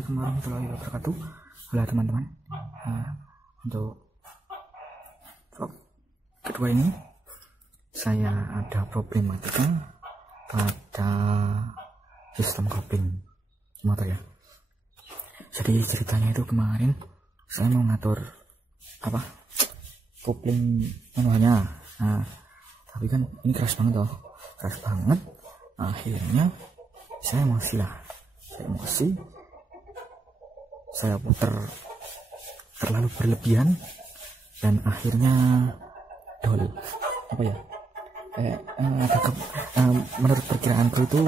Assalamualaikum warahmatullahi wabarakatuh. Halo teman-teman. Untuk vlog kedua ini saya ada problematika pada sistem kopling motor ya. Jadi ceritanya itu kemarin saya mau ngatur kopling manualnya. Tapi kan ini keras banget keras banget. Akhirnya saya emosi, saya putar terlalu berlebihan dan akhirnya menurut perkiraanku itu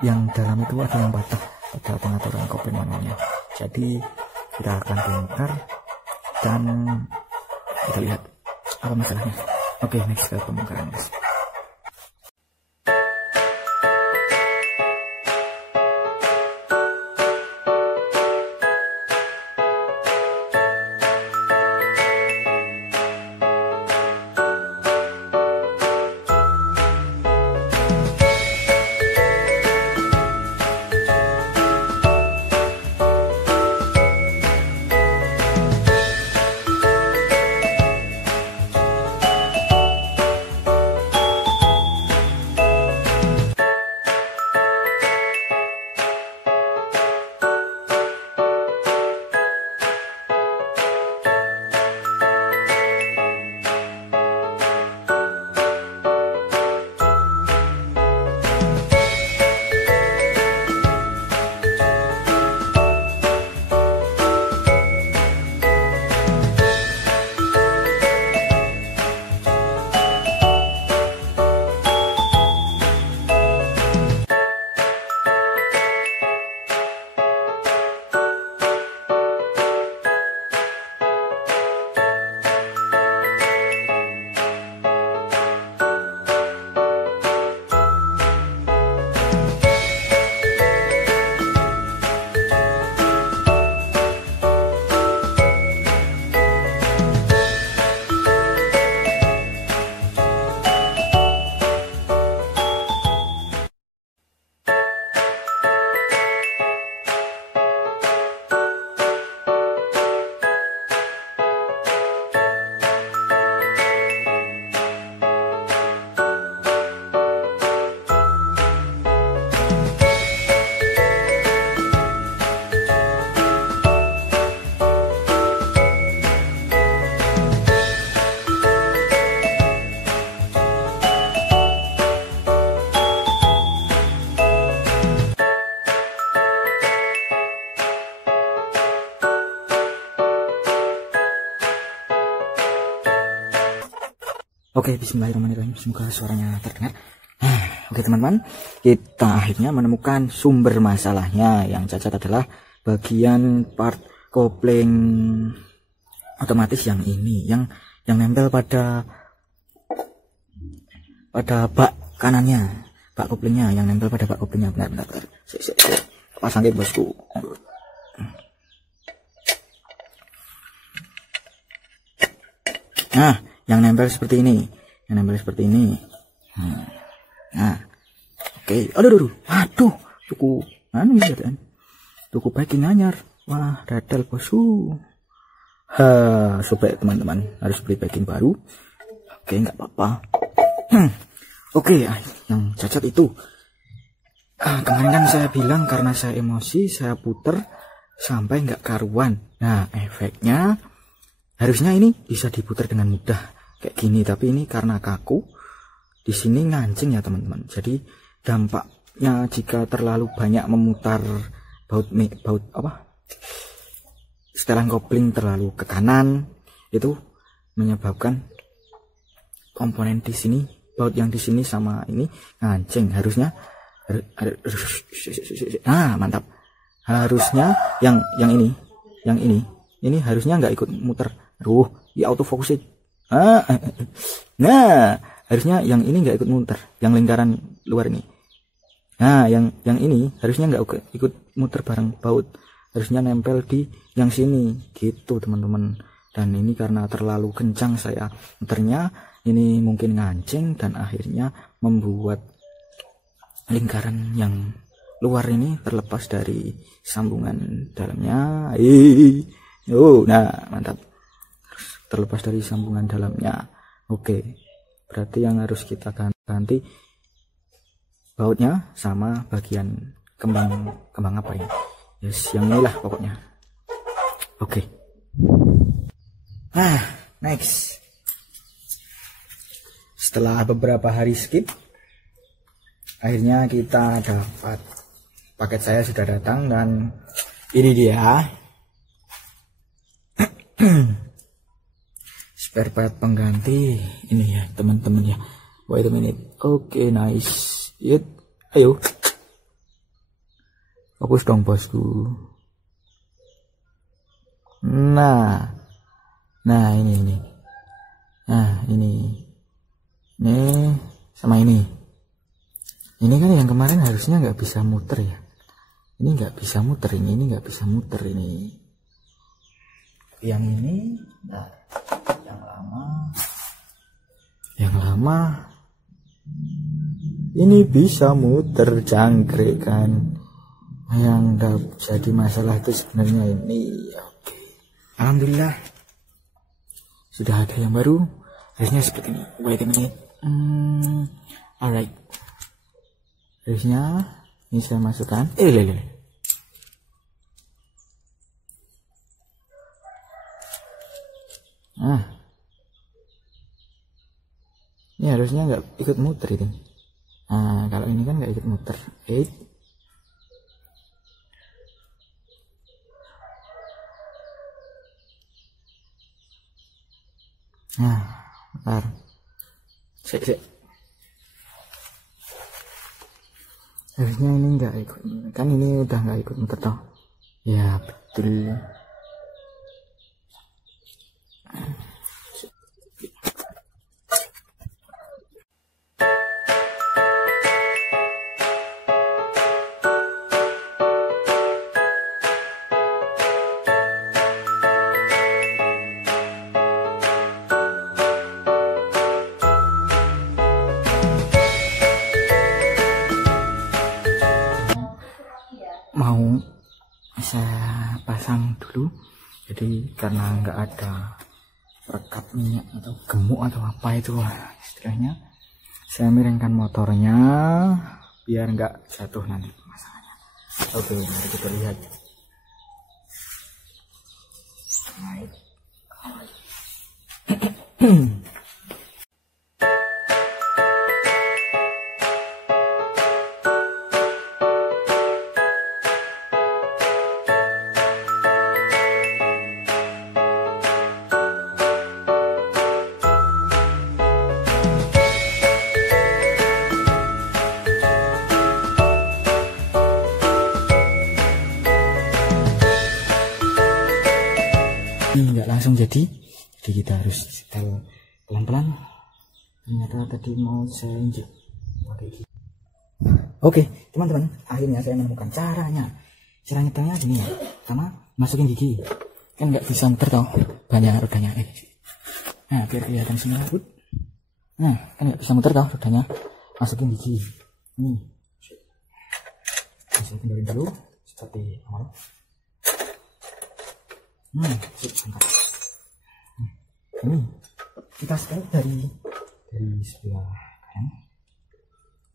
yang dalam itu ada yang patah pada pengaturan kopling manualnya. Jadi kita akan bongkar dan kita lihat apa masalahnya. Oke, next ke pembongkaran guys. Oke, bismillahirrahmanirrahim. Semoga suaranya terdengar. Oke teman-teman, kita akhirnya menemukan sumber masalahnya. Yang cacat adalah bagian part kopling otomatis yang ini, yang nempel pada bak kanannya, bak koplingnya, yang nempel pada bak koplingnya. Bentar. Pasang ke bosku. Nah, yang nempel seperti ini, oke. Aduh, tuku packing anyar. Wah, radal bosku. Sobek teman-teman, harus beli packing baru. Oke, nggak apa-apa. Oke, yang cacat itu kemarin kan saya bilang karena saya emosi, saya puter sampai nggak karuan. Nah, efeknya harusnya ini bisa diputar dengan mudah kayak gini, tapi ini karena kaku di sini ngancing ya teman-teman. Jadi dampaknya jika terlalu banyak memutar setelan kopling terlalu ke kanan, itu menyebabkan komponen di sini, baut yang di sini sama ini ngancing. Harusnya mantap. Harusnya yang ini harusnya nggak ikut muter. Ya autofocus sih. Nah, harusnya yang ini nggak ikut muter, yang lingkaran luar ini. Nah, yang ini harusnya nggak ikut muter bareng baut, harusnya nempel di yang sini gitu teman-teman. Dan ini karena terlalu kencang saya muternya, ini mungkin ngancing dan akhirnya membuat lingkaran yang luar ini terlepas dari sambungan dalamnya. Nah mantap, terlepas dari sambungan dalamnya. Oke, berarti yang harus kita ganti bautnya sama bagian kembang apa ini. Yes, yang inilah pokoknya. Oke. Next. Setelah beberapa hari skip, akhirnya kita dapat paket. Saya sudah datang dan ini dia spare part pengganti ini ya teman-teman ya. Wait a minute. Oke, nice. Ayo fokus dong bosku. Nah ini sama ini kan yang kemarin harusnya nggak bisa muter ya. Ini nggak bisa muter, ini nggak bisa muter ini. Yang ini, nah, yang lama ini bisa muter, jangkrik kan. Yang nggak jadi masalah itu sebenarnya ini. Oke, alhamdulillah sudah ada yang baru. Harusnya seperti ini. Wait a minute. Alright. Harusnya ini saya masukkan. Ini harusnya nggak ikut muter itu. Kalau ini kan nggak ikut muter. Bentar. Sik. Harusnya ini nggak ikut, kan ini udah nggak ikut muter toh. Ya betul. Mau saya pasang dulu, jadi karena nggak ada perekat minyak atau gemuk atau apa itu istilahnya, saya miringkan motornya biar nggak jatuh nanti masalahnya. Oke, mari kita lihat. Nggak langsung jadi kita harus setel pelan-pelan. Ternyata tadi mau saya injek. Oke teman-teman, akhirnya saya menemukan caranya. Cara nyetelnya gini ya, pertama masukin gigi, kan nggak bisa muter toh, banyak rodanya. Nah biar kelihatan semua. Nah kan nggak bisa muter toh rodanya, masukin gigi. Nih saya kendalin dulu seperti awal. Ini kita setel dari sebelah kanan.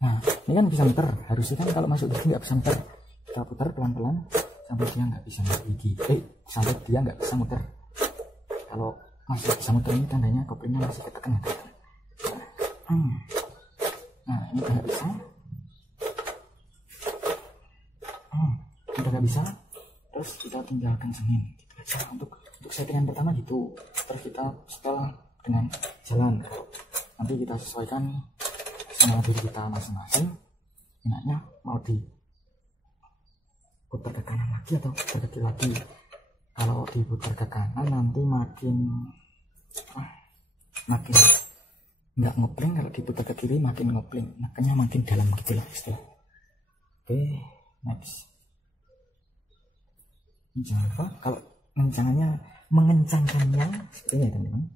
Nah ini kan bisa muter, harusnya kan kalau masuk gigi nggak bisa muter. Kita putar pelan-pelan sampai dia nggak bisa masuk gigi, sampai dia nggak bisa muter. Kalau masih bisa muter ini tandanya koplingnya masih ketekan. Nah ini nggak bisa. Kita nggak bisa, terus kita tinggal kencengin. Untuk settingan pertama gitu, terus kita setel dengan jalan. Nanti kita sesuaikan sama diri kita masing-masing, enaknya mau diputar ke kanan lagi atau putar ke kiri lagi. Kalau diputar ke kanan nanti makin nggak ngopling, kalau diputar ke kiri makin ngopling, makanya makin dalam gitu lah istilah. Oke, next. Jangan lupa kalau mengencangkannya seperti ini ya teman-teman.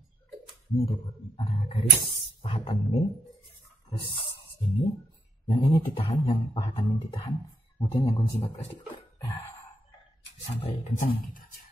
Ini ada garis pahatan min, terus ini yang ini ditahan, yang pahatan min ditahan, kemudian yang kunci 14 diputar. Nah, sampai kencang gitu aja.